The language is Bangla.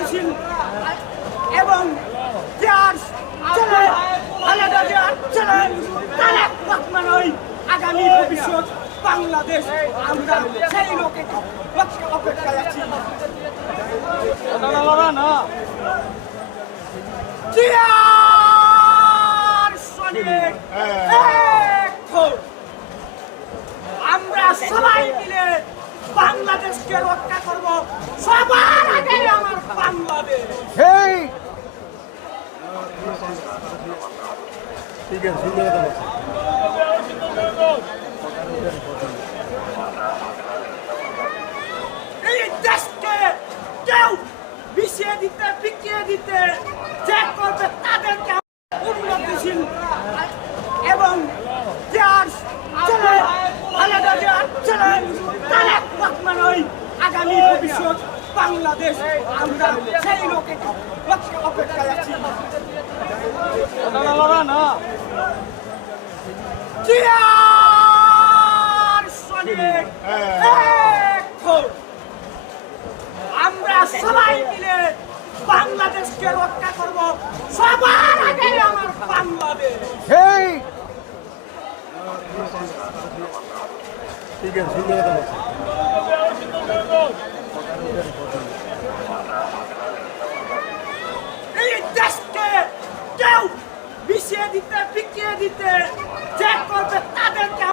উন্নতিশীল এবং দেশ ছেলে খালেদা জিয়ার ছেলে তারেক রহমানই আগামী ভবিষ্যৎ বাংলাদেশ। আমরা সেই লোকের অপেক্ষায় আছি। আমরা সবাই মিলে বাংলাদেশকে রক্ষা করব, সবার আগে আমার বাংলাদেশ। ঠিক আছে, সুন্দর কথা বলছেন। এই দেশকে কেউ বিছিয়ে দিতে, বিকিয়ে দিতে যে করবে তাদেরকে উন্নতিশীল এবং দেশ ছেলে খালেদা জিয়ার ছেলে তারেক রহমানই আগামী ভবিষ্যৎ বাংলাদেশ। আমরা সেই লোকের অপেক্ষায় আছি। আমরা সবাই মিলে বাংলাদেশকে রক্ষা করব, সবার আগে আমার বাংলাদেশ। ঠিক আছে, সুন্দর কথা বলছেন।